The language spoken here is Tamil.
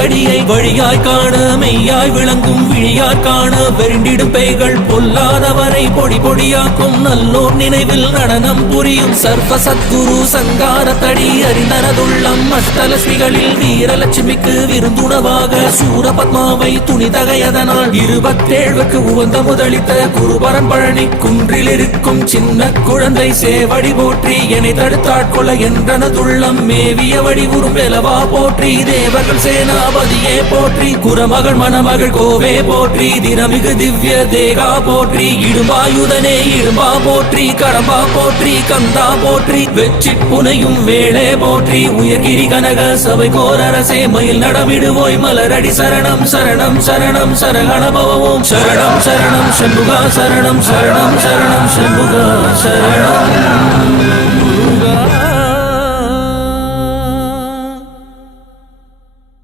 தடியை வழியாய் காண மெய்யாய் விளங்கும் விழியாய் காண வெறிண்டிடும் பேய்கள் பொல்லாதவரை பொடி பொடியாக்கும் நல்லோர் நினைவில் நடனம் புரியும் சர்வ சத்குரு சங்கார தடி அறிந்தனதுள்ளம் அஷ்டலட்சுமிகளில் வீரலட்சுமிக்கு விருந்துணவாக சூரபத்மாவை துணிதகையதனால் 27க்கு உவந்த முதலித்த குருபரன் பழனி குன்றில் இருக்கும் சின்ன குழந்தை சேவடி போற்றி என்னை தடுத்தாட்கொள்ள என்றனதுள்ளம் மேவிய வடிவுறும் வெலவா போற்றி தேவர்கள் சேனாபதியே போற்றி குரமகள் மணமகள் கோவே போற்றி தினமிகு திவ்ய தேகா போற்றி இடும்பாயுதனே இடும்பா போற்றி கடம்பா போற்றி கந்தா போற்றி வெற்றி புனையும் வேளே போற்றி உயர்கிரி கனக சபை கோரரசே மயில் நடமிடுவோய் மலரடி சரணம் சரணம் சரணம் சரகணபவோம் சரணம் சரணம் சண்முகா சரணம் சரணம் சரணம் சண்முகா சரணம்